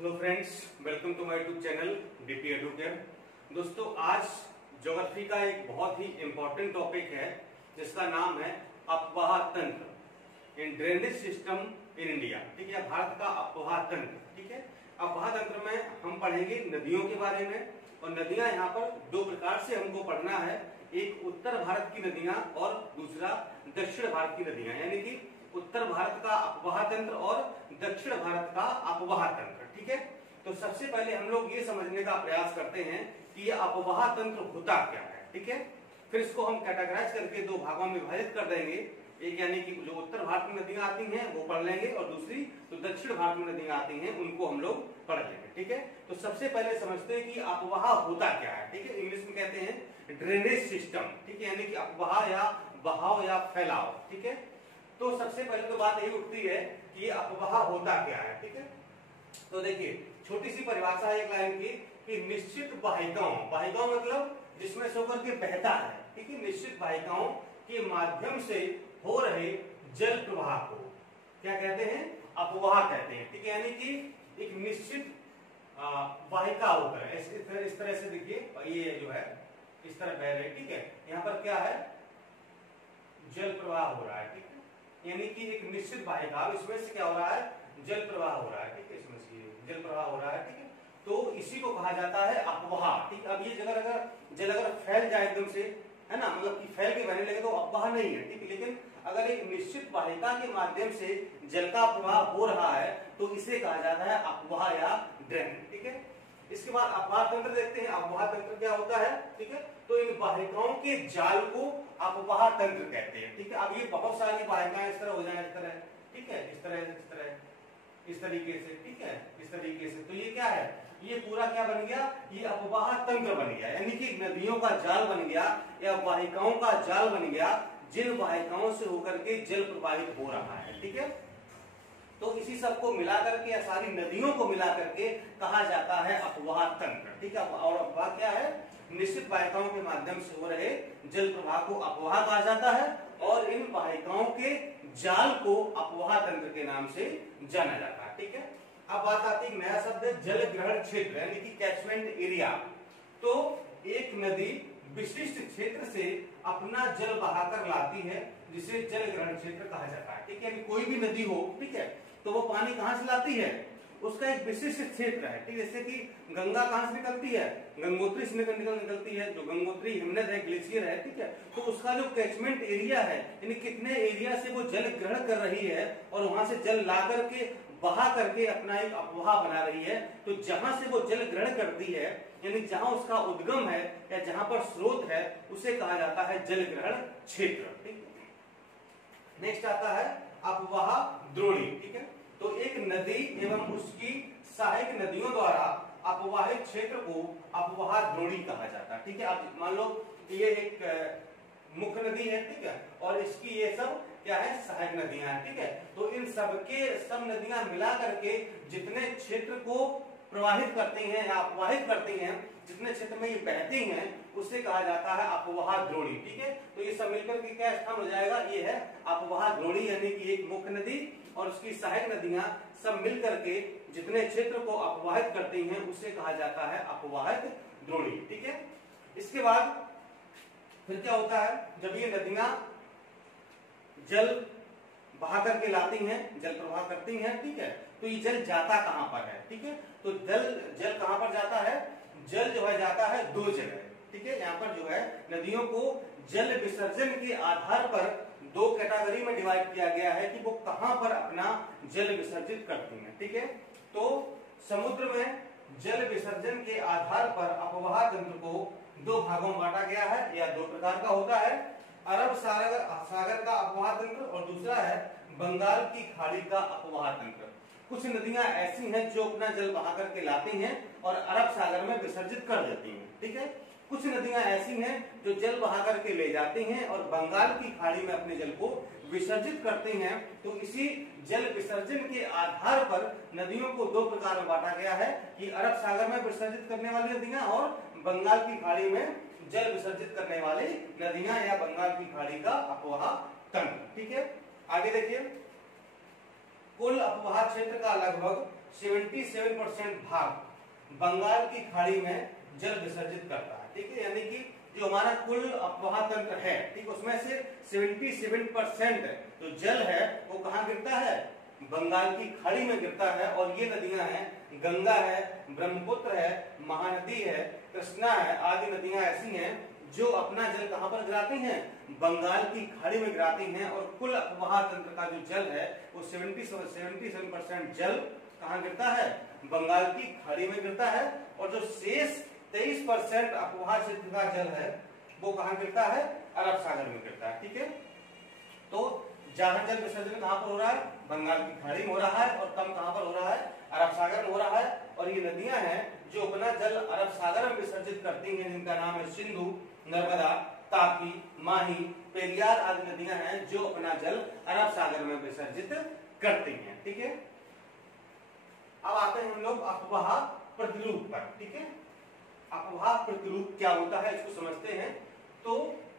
Hello friends, welcome to my YouTube channel DP Educare. दोस्तों, आज geography का एक बहुत ही इंपॉर्टेंट टॉपिक है जिसका नाम है अपवाह तंत्र इन ड्रेनेज सिस्टम इन इंडिया। ठीक है, भारत का अपवाह तंत्र। ठीक है, अपवाह तंत्र में हम पढ़ेंगे नदियों के बारे में, और नदियां यहाँ पर दो प्रकार से हमको पढ़ना है। एक उत्तर भारत की नदियां और दूसरा दक्षिण भारत की नदियां, यानी कि उत्तर भारत का अपवाह तंत्र और दक्षिण भारत का अपवाह तंत्र। ठीक है, तो सबसे पहले हम लोग ये समझने का प्रयास करते हैं कि ये अपवाह तंत्र होता क्या है। ठीक है, फिर इसको हम कैटेगराइज करके दो भागों में विभाजित कर देंगे। एक यानी कि जो उत्तर भारत में नदियां आती हैं वो पढ़ लेंगे, और दूसरी जो दक्षिण भारत में नदियां आती हैं उनको हम लोग पढ़ लेंगे। ठीक है, तो सबसे पहले समझते हैं कि अपवाह होता क्या है। ठीक है, इंग्लिश में कहते हैं ड्रेनेज सिस्टम। ठीक है, यानी कि अपवाह या बहाव या फैलाव। ठीक है, तो सबसे पहले तो बात यही उठती है कि ये अपवाह होता क्या है। ठीक है, तो देखिए छोटी सी परिभाषा है एक लाइन की कि निश्चित वाहिकाओं, वाहिकाओं मतलब जिसमें से होकर के बहता है। ठीक है, निश्चित वाहिकाओं के माध्यम से हो रहे जल प्रवाह को क्या कहते हैं? अपवाह कहते हैं। ठीक है, यानी कि एक निश्चित वाहिका होकर इस तरह से देखिए, ये जो है इस तरह बह रहे। ठीक है, यहाँ पर क्या है? जल प्रवाह हो रहा है। ठीक है, यानी कि एक निश्चित वाहिका, इसमें से क्या हो रहा है? जल प्रवाह हो रहा है। ठीक है, इसमें से जल प्रवाह हो रहा है। ठीक है, तो इसी को कहा जाता है अपवाह। ठीक है, अब ये जगह अगर जल अगर फैल जाए एकदम से, है ना, मतलब कि फैल के बहने लगे तो अपवाह नहीं है। ठीक है, लेकिन अगर एक निश्चित वाहिका के माध्यम से जल का प्रवाह हो रहा है तो इसे कहा जाता है अपवाह या ड्रेन। ठीक है, इसके बाद अपवाह तंत्र देखते हैं। अपवाह तंत्र क्या होता है? ठीक है, तो इन वाहिकाओं के जाल को अपवाह तंत्र कहते हैं। ठीक है, अब ये बहुत सारी वाहिकाएं इस तरह हो जाए, इस तरह, ठीक है, इस तरह इस तरीके से। ठीक है, इस तरीके से, तो ये क्या है? ये पूरा क्या बन गया? ये अपवाह तंत्र बन गया, यानी कि नदियों का जाल बन गया या वाहिकाओं का जाल बन गया जिन वाहिकाओं से होकर के जल प्रवाहित हो रहा है। ठीक है, तो इसी सबको मिलाकर के या सारी नदियों को मिलाकर के कहा जाता है अपवाह तंत्र। ठीक है, और अपवाह क्या है? निश्चित वाहिकाओं के माध्यम से हो रहे जल प्रवाह को अपवाह कहा जाता है, और इन वाहिकाओं के जाल को अपवाह तंत्र के नाम से जाना जाता है। ठीक है, अब बात आती है नया शब्द है जल ग्रहण क्षेत्र, यानी कि कैचमेंट एरिया। तो एक नदी विशिष्ट क्षेत्र से अपना जल बहाकर लाती है जिसे जल ग्रहण क्षेत्र कहा जाता है। ठीक है, कोई भी नदी हो, ठीक है, तो वो पानी कहां से लाती है? उसका एक विशिष्ट क्षेत्र है। ठीक है, जैसे कि गंगा कहां से निकलती है? गंगोत्री से निकलती है। जो गंगोत्री हिमनद है, ग्लेशियर है, ठीक है, तो उसका जो कैचमेंट एरिया है, यानी कितने एरिया से वो जल ग्रहण कर रही है और वहां से जल ला करके बहा करके अपना एक अपवाह बना रही है। तो जहां से वो जल ग्रहण करती है, यानी जहां उसका उद्गम है या जहां पर स्रोत है, उसे कहा जाता है जल ग्रहण क्षेत्र। ठीक है, नेक्स्ट आता है अपवाह द्रोणी। ठीक है, तो एक नदी एवं उसकी सहायक नदियों द्वारा अपवाहित क्षेत्र को अपवाह द्रोणी कहा जाता है। ठीक है, अब मान लो ये एक मुख्य नदी है, ठीक है, और इसकी ये सब क्या है? सहायक नदियां हैं। ठीक है, तो इन सब नदियां मिला करके जितने क्षेत्र को प्रवाहित करती हैं या अपवाहित करती हैं, जितने क्षेत्र में ये बहती हैं, उसे कहा जाता है अपवाह द्रोणी। ठीक है, तो ये सब मिलकर के क्या स्थान हो जाएगा? ये है अपवाह द्रोणी, यानी कि एक मुख्य नदी और उसकी सहायक नदियां सब मिलकर के जितने क्षेत्र को अपवाहित करती हैं उसे कहा जाता है अपवाहित द्रोणी। ठीक है, इसके बाद फिर क्या होता है? जब ये नदियां जल बहा करके लाती हैं, जल प्रवाह करती हैं, ठीक है, तो ये जल जाता कहां पर है? ठीक है, तो जल कहां पर जाता है? जल जो है जाता है दो जगह। ठीक है, यहाँ पर जो है नदियों को जल विसर्जन के आधार पर दो कैटेगरी में डिवाइड किया गया है कि वो कहां पर अपना जल विसर्जित करती हैं। ठीक है, तो समुद्र में जल विसर्जन के आधार पर अपवाह तंत्र को दो भागों में बांटा गया है, या दो प्रकार का होता है। अरब सागर का अपवाह तंत्र और दूसरा है बंगाल की खाड़ी का अपवाह तंत्र। कुछ नदियां ऐसी हैं जो अपना जल बहा करके लाती हैं और अरब सागर में विसर्जित कर देती हैं। ठीक है, कुछ नदियां ऐसी हैं जो जल बहा करके ले जाती हैं और बंगाल की खाड़ी में अपने जल को विसर्जित करती हैं। तो इसी जल विसर्जन के आधार पर नदियों को दो प्रकार में बांटा गया है कि अरब सागर में विसर्जित करने वाली नदियां और बंगाल की खाड़ी में जल विसर्जित करने वाली नदियां या बंगाल की खाड़ी का अपवाह तंत्र। ठीक है, आगे देखिए, कुल अपवाह क्षेत्र का लगभग 77% भाग बंगाल की खाड़ी में जल विसर्जित करता है। ठीक है, यानी कि जो हमारा कुल अपवाह तंत्र है, ठीक, उसमें से 77% जो जल है वो कहाँ गिरता है, बंगाल की खाड़ी में गिरता है। और ये नदियां हैं, गंगा है, ब्रह्मपुत्र है, महानदी है, कृष्णा है, आदि नदियां ऐसी हैं जो अपना जल कहां पर गिराती हैं, बंगाल की खाड़ी में गिराती हैं। और कुल अपवाह तंत्र का जो जल है वो 77% जल कहां गिरता है, बंगाल की खाड़ी में गिरता है। और जो शेष 23% अपवाह क्षेत्र का जल है वो कहां गिरता है, अरब सागर में गिरता है। ठीक है, तो जहां जल विसर्जन कहां पर हो रहा है, बंगाल की खाड़ी में हो रहा है, और कम कहां पर हो रहा है, अरब सागर में हो रहा है। और ये नदियां हैं जो अपना जल अरब सागर में विसर्जित करती हैं, जिनका नाम है सिंधु, नर्मदा, तापी, माही, पेरियार आदि नदियां हैं जो अपना जल अरब सागर में विसर्जित करती हैं। ठीक है, अब आते हैं हम लोग अपवाह प्रतिरूप पर। ठीक है, अपवाह प्रतिरूप क्या होता है इसको समझते हैं। तो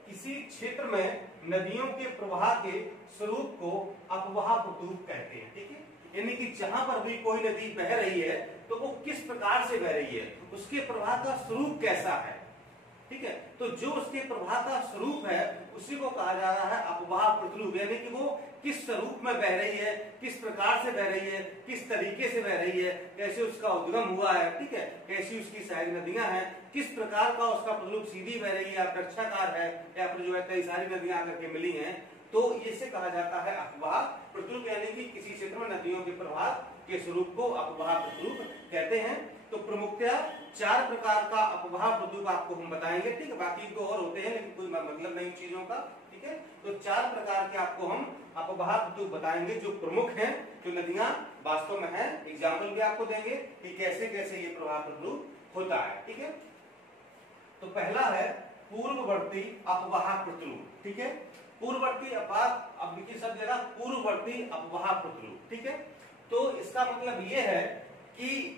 किसी क्षेत्र में नदियों के प्रवाह के स्वरूप को अपवाह प्रतिरूप कहते हैं। ठीक है, यानी कि जहां पर भी कोई नदी बह रही है तो वो किस प्रकार से बह रही है, उसके प्रवाह का स्वरूप कैसा है। ठीक है, तो जो उसके प्रवाह का स्वरूप है उसी को कहा जा रहा है अपवाह प्रतिरूप, यानी कि वो किस स्वरूप में बह रही है, किस प्रकार से बह रही है, किस तरीके से बह रही है, कैसे उसका उद्गम हुआ है। ठीक है, कैसी उसकी सारी नदियां हैं, किस प्रकार का उसका प्रतिरूप, सीधी बह रही है या प्रक्षाकार है, या फिर जो है कई सारी नदियां आकर के मिली हैं, तो इसे कहा जाता है अपवाह प्रतिरूप। यानी कि किसी क्षेत्र में नदियों के प्रवाह के स्वरूप को अपवाह प्रतिरूप कहते हैं। तो प्रमुखतया 4 प्रकार का अपवाह प्रतिरूप आपको हम बताएंगे। ठीक है, बाकी तो और होते हैं लेकिन कोई मतलब नहीं चीजों का। ठीक है, तो 4 प्रकार के आपको हम अपवाह प्रतिरूप बताएंगे जो प्रमुख हैं, जो नदियां वास्तव में है। एग्जाम्पल भी आपको देंगे कि कैसे कैसे ये प्रवाह प्रतिरूप होता है। ठीक है, तो पहला है पूर्ववर्ती अपवाह प्रतिरूप। ठीक है, पूर्ववर्ती अपवाह, अब देखिए सब जगह पूर्ववर्ती अपवाह प्रतिरूप। ठीक है, तो इसका मतलब ये है कि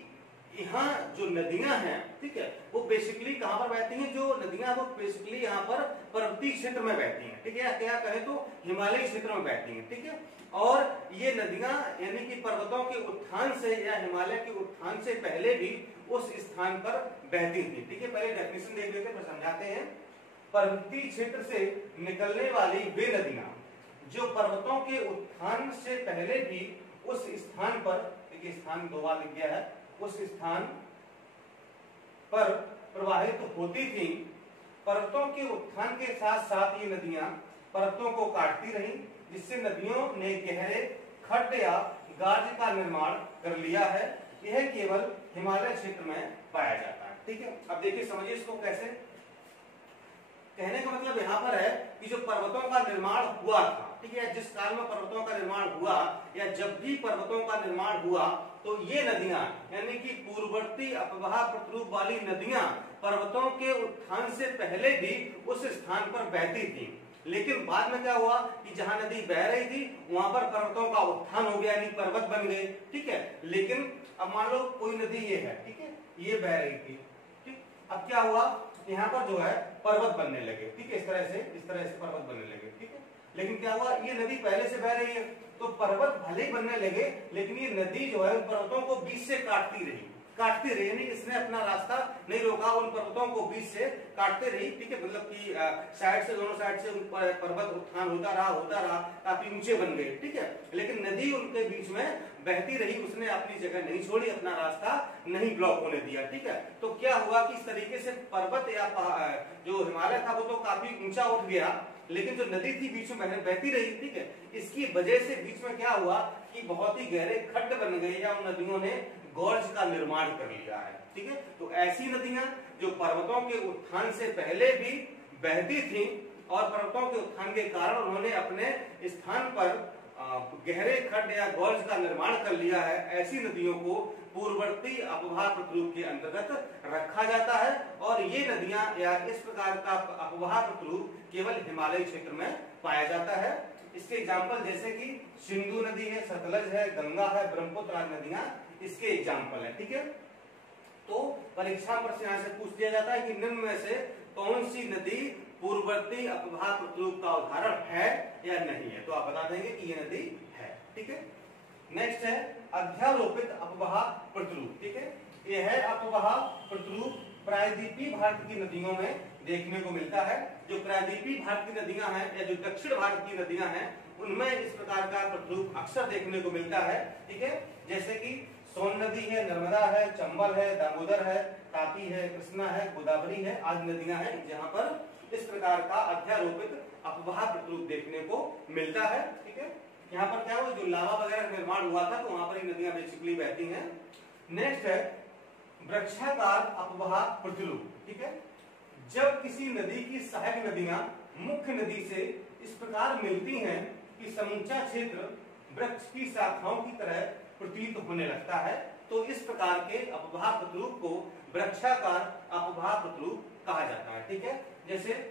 यहाँ जो नदियां हैं, ठीक है, वो बेसिकली कहां पर बहती हैं, जो नदियां वो बेसिकली यहाँ पर पर्वतीय क्षेत्र में बहती हैं। ठीक है, क्या कहें तो हिमालयी क्षेत्र में बहती हैं। ठीक है, और ये नदियां यानी कि पर्वतों के उत्थान से या हिमालय के उत्थान से पहले भी उस स्थान पर बहती थी। ठीक है, पहले डेफिनेशन देख लेते हैं फिर समझाते हैं। पर्वतीय क्षेत्र से निकलने वाली वे नदियां जो पर्वतों के उत्थान से पहले भी उस स्थान पर, देखिए स्थान 2 बार लिख गया है, उस स्थान पर प्रवाहित होती थी। पर्वतों के उत्थान के साथ साथ ये नदियां पर्वतों को काटती रहीं, जिससे नदियों ने गहरे खड्ड या गाज का निर्माण कर लिया है। यह केवल हिमालय क्षेत्र में पाया जाता है। ठीक है, अब देखिए समझिए इसको कैसे। कहने का मतलब यहाँ पर है कि जो पर्वतों का निर्माण हुआ था, ठीक है, जिस काल में पर्वतों का निर्माण हुआ या जब भी पर्वतों का निर्माण हुआ, तो ये नदियां यानी कि पूर्ववर्ती अपवाह प्रतिरूप वाली नदियां पर्वतों के उत्थान से पहले भी उस स्थान पर बहती थी। लेकिन बाद में क्या हुआ कि जहां नदी बह रही थी वहां पर पर्वतों का उत्थान हो गया, यानी पर्वत बन गए। ठीक है, लेकिन अब मान लो कोई नदी ये है, ठीक है, ये बह रही थी, ठीक, अब क्या हुआ, यहाँ पर जो है पर्वत बनने लगे। ठीक है, इस तरह से पर्वत बनने लगे। ठीक है, लेकिन क्या हुआ, ये नदी पहले से बह रही है तो पर्वत भले ही बनने लगे, लेकिन ये नदी जो है उन पर्वतों को बीच से काटती रही, यानी इसने अपना रास्ता नहीं रोका, उन पर्वतों को बीच से काटते रही। ठीक है, मतलब कि साइड से, दोनों साइड से पर्वत उत्थान होता रहा, काफी ऊंचे बन गए। ठीक है, लेकिन नदी उनके बीच में बहती रही, उसने अपनी जगह नहीं छोड़ी, अपना रास्ता नहीं ब्लॉक होने दिया। ठीक है, तो क्या हुआ कि इस तरीके से पर्वत या जो हिमालय था वो तो काफी ऊंचा उठ गया, लेकिन जो नदी थी बीच में बहती रही। ठीक है, इसकी वजह से बीच में क्या हुआ कि बहुत ही गहरे खड्ड बन गए या उन नदियों ने गॉर्ज का निर्माण कर लिया है। ठीक है, तो ऐसी नदियां जो पर्वतों के उत्थान से पहले भी बहती थीं और पर्वतों के उत्थान के कारण उन्होंने अपने स्थान पर गहरे खड्ड या गॉर्ज का निर्माण कर लिया है, ऐसी नदियों को पूर्ववर्ती अपवाह प्रतिरूप के अंतर्गत रखा जाता है। और ये नदियां या इस प्रकार का अपवाह प्रतिरूप केवल हिमालय क्षेत्र में पाया जाता है। इसके एग्जाम्पल जैसे कि सिंधु नदी है, सतलज है, गंगा है, ब्रह्मपुत्र आदि नदियां इसके एग्जाम्पल है। ठीक है, तो परीक्षा पर यहाँ से पूछ दिया जाता है कि निम्न में से कौन सी नदी पूर्ववर्ती अपवाह प्रतिरूप का उदाहरण है या नहीं है, तो आप बता देंगे कि ये नदी है। ठीक है, नेक्स्ट है अध्यारोपित अपवाह प्रतिरूप, ठीक है। ये है अपवाह प्रतिरूप, प्रायद्वीपीय भारत की नदियों में देखने को मिलता है। जो प्रायद्वीपीय भारत की नदियां हैं या जो दक्षिण भारत की नदियां हैं उनमें इस प्रकार का प्रतिरूप अक्सर देखने को मिलता है, ठीक है। जैसे कि सोन नदी है, नर्मदा है, चंबल है, दामोदर है, तापी है, कृष्णा है, गोदावरी है, आदि नदियां हैं जहां पर इस प्रकार का अध्यारोपित अपवाह प्रतिरूप देखने को मिलता है, ठीक है। यहाँ पर क्या हुआ, जो लावा वगैरह निर्माण हुआ था तो वहां पर नदियां बेसिकली बहती हैं। नेक्स्ट है वृक्षाकार अपवाह प्रतिरूप, ठीक है। जब किसी नदी की सहायक नदियां मुख्य नदी से इस प्रकार मिलती हैं कि समूचा क्षेत्र वृक्ष की शाखाओं की तरह प्रतीत होने लगता है, तो इस प्रकार के अपवाह प्रतिरूप को वृक्षाकार अपवाह प्रतिरूप कहा जाता है, ठीक है। जैसे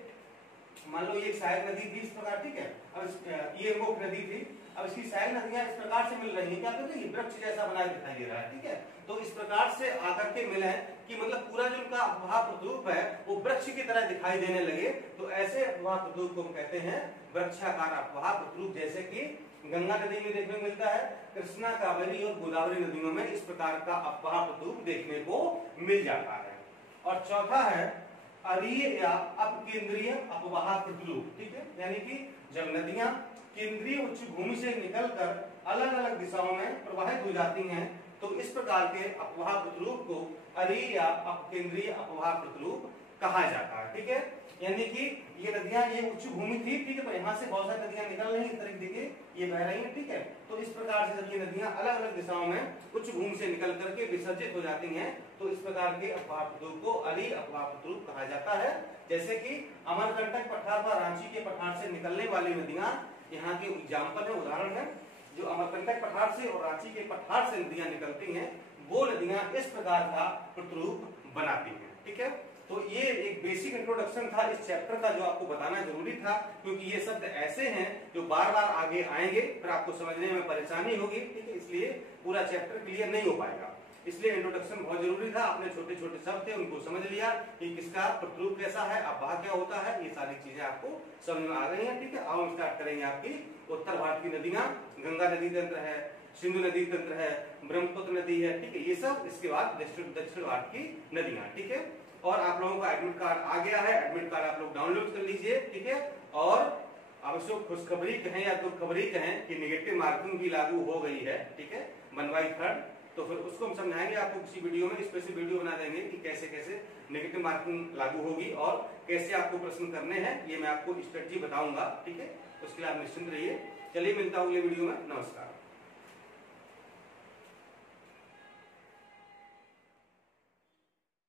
मान लो ये एक सहायक नदी थी इस प्रकार, ठीक है। अब ये मुख्य नदी थी, अब इसकी सहायक नदियां इस प्रकार से मिल रही हैं, क्या कहते हैं, वृक्ष जैसा बना दिखाई दे रहा है, ठीक है। तो इस प्रकार से आकर के मिले कि मतलब पूरा जो उनका अपवाह प्रतिरूप है वो वृक्ष की तरह दिखाई देने लगे, तो ऐसे अपवाह प्रतिरूप को हम कहते हैं वृक्षाकार अपवाह प्रतिरूप। जैसे कि गंगा नदी में देखने को मिलता है, कृष्णा, कावेरी और गोदावरी नदियों में इस प्रकार का अपवाह प्रतिरूप देखने को मिल जाता है। और चौथा है अरीय या अपकेंद्रीय अपवाह प्रतिरूप, ठीक है। यानी कि जब नदियां केंद्रीय उच्च भूमि से निकलकर अलग अलग दिशाओं में प्रवाहित हो जाती हैं तो इस प्रकार के अपवाह प्रतिरूप को अरीय या अपकेंद्रीय अपवाह प्रतिरूप कहा जाता है, ठीक है। यानी कि ये नदियां ये उच्च भूमि थी, ठीक है, तो यहाँ से बहुत सारी नदियां निकल रही, इस तरीके देखिए ये बह रही हैं, ठीक है। तो इस प्रकार से जब ये नदियां अलग अलग दिशाओं में उच्च भूमि से निकल करके विसर्जित हो जाती हैं तो इस प्रकार के अपवाह प्रतिरूप को अरीय अपवाह प्रतिरूप कहा जाता है। जैसे कि अमरकंटक पठार पर रांची के पठार से निकलने वाली नदियां यहाँ के एग्जाम्पल है, उदाहरण है। जो अमरकंटक पठार से और रांची के पठार से नदियां निकलती हैं वो नदियां इस प्रकार का प्रतिरूप बनाती हैं, ठीक है। तो ये एक बेसिक इंट्रोडक्शन था इस चैप्टर का जो आपको बताना जरूरी था, क्योंकि ये शब्द ऐसे हैं जो बार बार आगे आएंगे फिर आपको समझने में परेशानी होगी, ठीक है। इसलिए पूरा चैप्टर क्लियर नहीं हो पाएगा, इसलिए इंट्रोडक्शन बहुत जरूरी था। आपने छोटे छोटे शब्द थे उनको समझ लिया कि किसका प्रतिरूप कैसा है, अपवाह क्या होता है, ये सारी चीजें आपको समझ में आ गई हैं, ठीक है। अब हम स्टार्ट करेंगे आपकी उत्तर भारत की नदियां। गंगा नदी तंत्र है, सिंधु नदी तंत्र है, ब्रह्मपुत्र नदी है, ठीक है, ये सब। इसके बाद दक्षिण भारत की नदियां, ठीक है। और आप लोगों का एडमिट कार्ड आ गया है, एडमिट कार्ड आप लोग डाउनलोड कर लीजिए, ठीक है। और आवश्यक खुशखबरी कहें या दुखखबरी कहें कि नेगेटिव मार्किंग भी लागू हो गई है, ठीक है, 1/3। तो फिर उसको हम समझाएंगे आपको किसी वीडियो में, स्पेशल वीडियो बना देंगे कि कैसे कैसे नेगेटिव मार्किंग लागू होगी और कैसे आपको प्रश्न करने हैं, ये मैं आपको स्ट्रेटजी बताऊंगा, ठीक है। उसके लिए आप निश्चिंत रहिए। चलिए मिलता हूँ अगले वीडियो में, नमस्कार।